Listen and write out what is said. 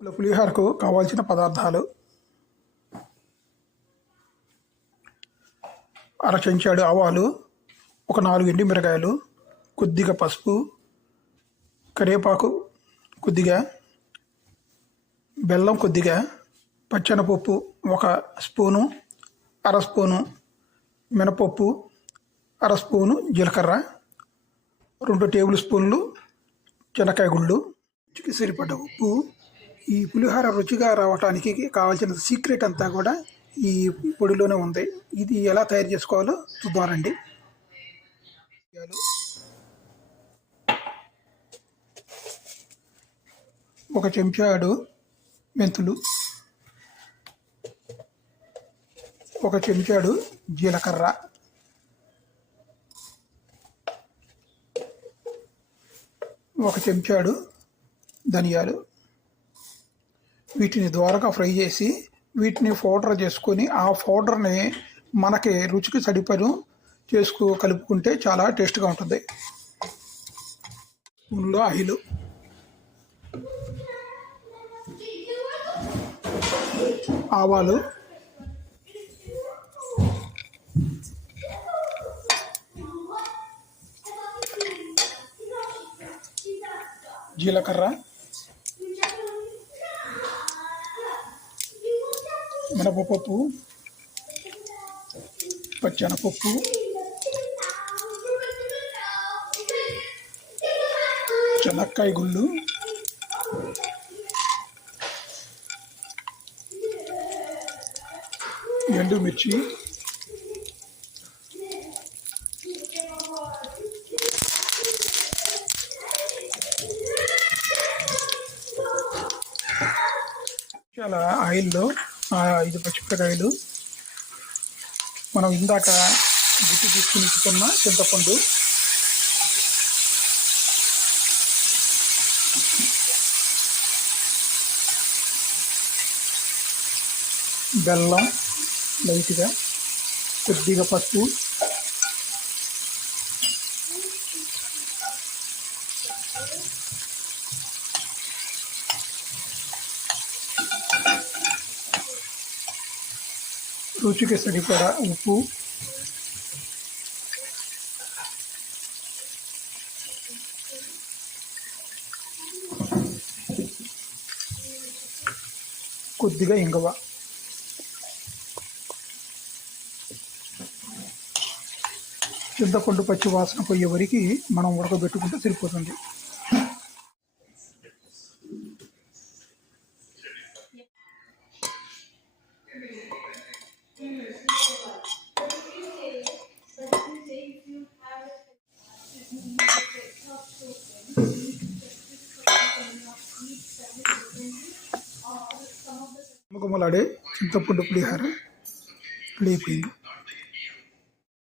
పులిహోరకు కావాల్సిన పదార్థాలు: అర చెంచాడు ఆవాలు, ఒక 4 ఎండుమిరకాయలు, కొద్దిగా పసుపు, కరివేపాకు కొద్దిగా, బెల్లం కొద్దిగా, పచ్చెనపప్పు 1 స్పూను, అర స్పూను మినపప్పు, అర స్పూను జీలకర్ర, 2 టేబుల్ స్పూన్లు శనక్కాయ గుళ్ళు, రుచికి సరిపడ్డ ఉప్పు. ఈ పులిహోర రుచిగా రావడానికి కావాల్సిన సీక్రెట్ అంతా కూడా ఈ పొడిలోనే ఉంది. ఇది ఎలా తయారు చేసుకోవాలో చూద్దాం రండి. ఒక చెంచాడు మెంతులు, ఒక చెంచాడు జీలకర్ర, ఒక చెంచాడు ధనియాలు. వీటిని ద్వారగా ఫ్రై చేసి వీటిని పౌడర్ చేసుకొని ఆ పౌడర్ని మనకి రుచికి సరిపడు కలుపుకుంటే చాలా టేస్ట్గా ఉంటుంది. స్పూన్లో ఆయిల్, ఆవాలు, జీలకర్ర, మినపప్పు, పచ్చెనపప్పు, శనక్కాయ గుళ్ళు, ఎండుమిర్చి, చాలా ఆయిల్లో 5 పచ్చిమిరకాయలు, మనం ఇందాక గుత్తి తీసుకుని ఇచ్చుకున్న చింతపండు, బెల్లం లైట్గా, కొద్దిగా పసుపు, రుచికి సరిపడా ఉప్పు, కొద్దిగా ఇంగువ. చింతపండు పచ్చి వాసన పోయే వరకు మనం ఉడకబెట్టుకుంటే సరిపోతుంది. గుమగుమలాడే చింతపండు పులిహోర అయిపోయింది.